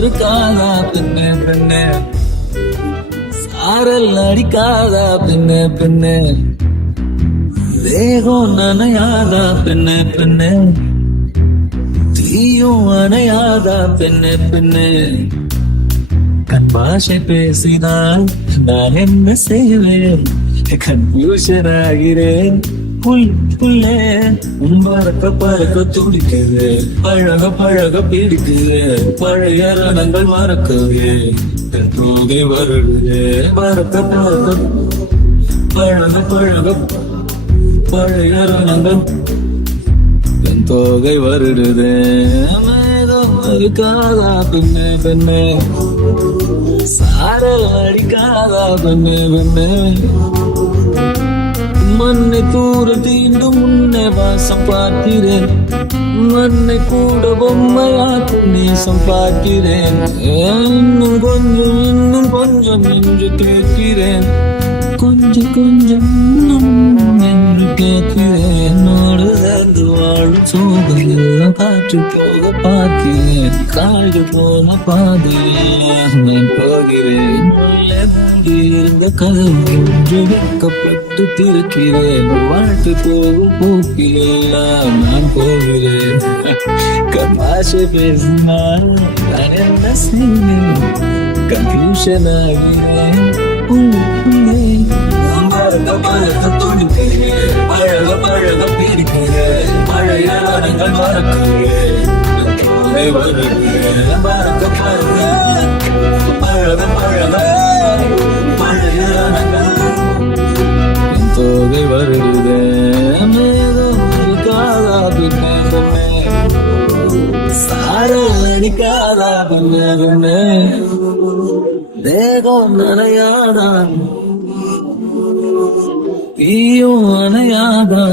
மறுக்காதா பெண்ணே பெண்ணே, சாரல் அடிக்காதா பெண்ணே பெண்ணே, தேகம் நனையாதா பெண்ணே பெண்ணே, தீயும் அணையாதா பெண்ணே பெண்ணே. கண் பாஷை பேசினால் நான் என்ன செய்வேன், கன்ஃபியூஷன் ஆகிறேன். புள்ளே பறக்க பறக்க துடிக்குது, பழக பழக பிடிக்குது, பழைய ரணங்கள் மறக்கவே தோகை வருடுது. பறக்க பறக்க பழக பழக பழைய ரணங்கள் என் தோகை வருடுது. மேகம் இருக்காதா பெண்ணே பெண்ணே, சாரல் அடிக்காதா பெண்ணே பெண்ணே, மண்ணை தூர தீண்டும் முன்னே வாசம் பார்க்கிறேன், மண்ணை கூட பொம்மையாக்கும் நேசம் பார்க்கிறேன். இன்னும் கொஞ்சம் என்று கேட்கிறேன், கொஞ்சம் கொஞ்சம் என்று கேட்கிறேன். நோடு சேர்ந்து வாழும் சோகையெல்லாம் காற்று போக பார்க்கிறேன், காடு போன பாதையில் நான் போகிறேன். இருந்த கதவு ஒன்று வைக்கப்பட்டு திறக்கிறேன், வாழ்க்கை போகும் போக்கிலெல்லாம் நான் போகிறேன். கமாஷை பேசினால் நான் என்ன செய்வேன், கன்ஃபியூஷன் ஆகிறேன். பழக பழக துடிக்கிறேன், பழக பழக பிடிக்கிறேன், பழைய நாடங்கள் மறக்கிறேன். பழக பழக பழக பழக பழைய நாடங்கள் என் தோகை வருடுதே. மேகம் இருக்காதா பெண்ணே பெண்ணே, சாரல் அடிக்காதா பெண்ணே பெண்ணே, தேகம் நனையாதா தீயும் அணையாதா.